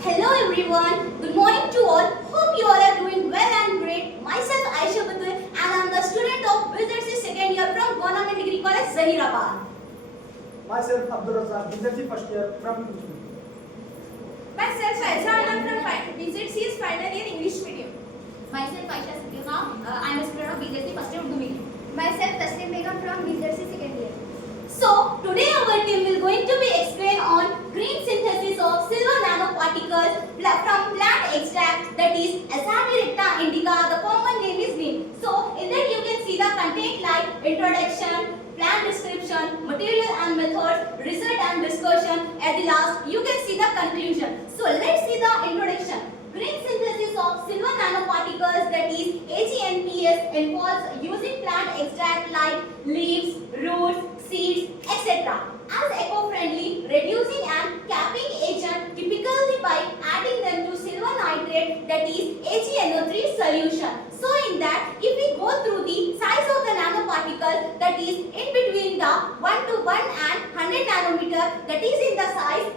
Hello everyone, good morning to all. Hope you all are doing well and great. Myself Aisha Batul and I am the student of GDC second year from Government Degree College, Zahirabad. Myself Abdul Razak, GDC first year from UP. Myself Aisha and I am from BZC's final year English medium. Myself Aisha Siddhima, I am a student of BZC first year Urdu medium. Myself Taslim Begum from BZC second year. So today our team will going to be explain on green synthesis of silver nanoparticles from plant extract, that is Azadirachta indica. The common name is green. So in that you can see the content like introduction, plant description, material and methods, result and discussion. At the last you can see the conclusion. So let's see the introduction. Green synthesis of silver nanoparticles, that is AGNPS, involves using plant extract like leaves, roots, seeds, etc. as eco-friendly, reducing and capping agent typically by adding them to silver nitrate, that is AgNO3 solution. So in that, if we go through the size of the nanoparticles, that is in between the 1 to 1 and 100 nanometer, that is in the size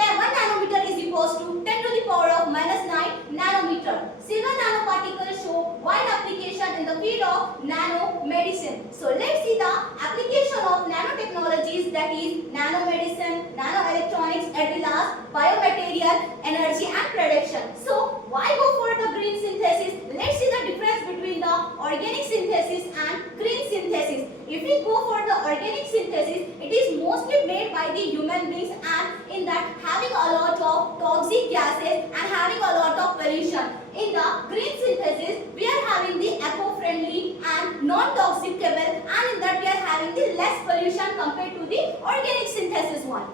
1 nanometer is equals to 10 to the power of minus 9 nanometer. Silver nanoparticles show wide application in the field of nanomedicine. So let's see the application of nanotechnologies, that is nanomedicine, nanoelectronics, at the last biomaterial, energy and production. So why go for the green synthesis? Let's see the difference between the organic synthesis and green synthesis. If we go for the organic synthesis, it is mostly made by the human beings, and in that having a lot of toxic gases and having a lot of pollution. In the green synthesis, we are having the eco-friendly and non-toxic chemical, and in that we are having the less pollution compared to the organic synthesis one.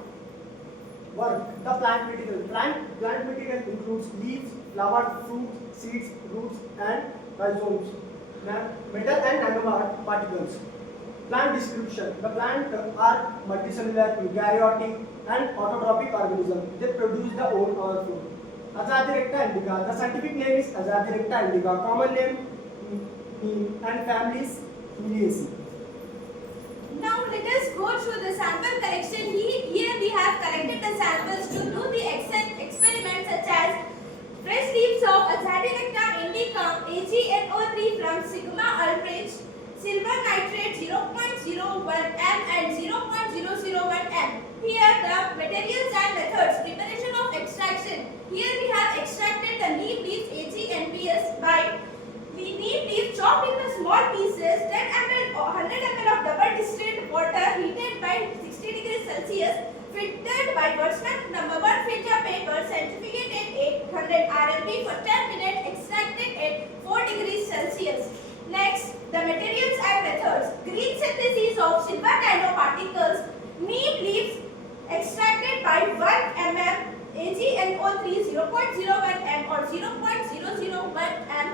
Work. The plant material. Plant material includes leaves, flower, fruit, seeds, roots and rhizomes, metal and nanoparticles. Plant description. The plant are multicellular, eukaryotic and autotrophic organisms. They produce the own or food. Azadirachta indica. The scientific name is Azadirachta indica. Common name and family is Liliaceae. Now let us go through the sample collection. Here we have collected the samples to do the experiments such as fresh leaves of Azadirachta indica, AgNO3 from Sigma Aldrich, silver nitrate 0.01 m and 0.001 m. Here the materials and methods. Preparation of extraction. Here we have extracted the neem leaves AgNPS by the neem leaf chopped into small pieces, 10 ml or 100 ml of double distilled water heated by 60 degrees Celsius, filtered by Wordsmith number 1 filter paper, centrifugated 800 RMP for 10 minutes, extracted at 4 degrees Celsius. Next, the materials and methods. Green synthesis of silver nanoparticles. Neem leaves extracted by 1 mm AgNO3 0.01 m or 0.001 m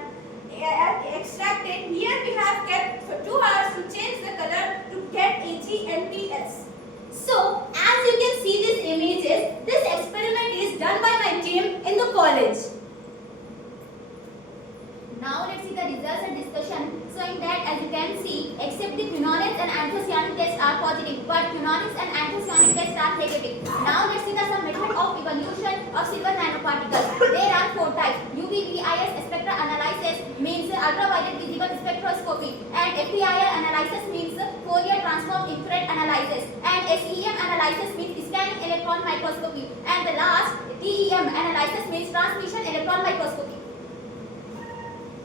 extracted. Here we have kept for 2 hours to change the color to get AgNPS. So as you can see these images, this experiment is done by my team in the college. Now let's see the results and discussion. So in that, as you can see, except the quinones and anthocyanins tests are positive, but quinones and anthocyanins tests are negative. Now let's see the some method of evolution of silver nanoparticles. There are 4 types. UV-VIS spectral analysis means ultraviolet visible spectroscopy, and FTIR analysis means Fourier transform infrared analysis, and SEM analysis means scanning electron microscopy, and the last TEM analysis means transmission electron microscopy.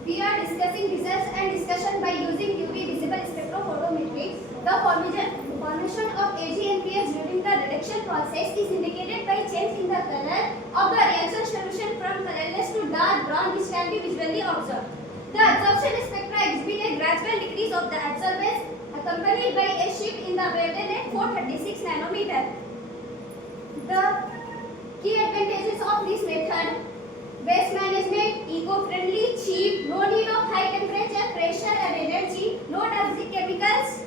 We are discussing results and discussion by using UV visible spectrophotometry. The formation of AgNPS during the reduction process is indicated by change in the color of the reaction solution from colorless to dark brown, which can be visually observed. The absorption spectra exhibit a gradual decrease of the absorbance accompanied by a shift in the wavelength at 436 nanometer. The key advantages of this method: waste management, eco-friendly, cheap, no need of high temperature, pressure and energy, no toxic chemicals,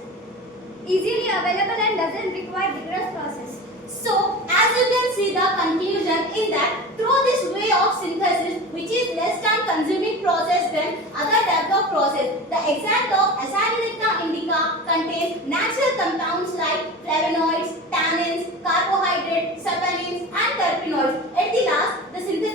easily available and doesn't require rigorous process. So as you can see, the conclusion is that through this way of synthesis, which is less time consuming process than other type of process, the extract of Azadirachta indica contains natural compounds like flavonoids, tannins, carbohydrates, saponins and terpenoids. At the last, the synthesis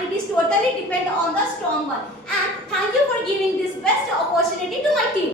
and it is totally depend on the strong one. And thank you for giving this best opportunity to my team.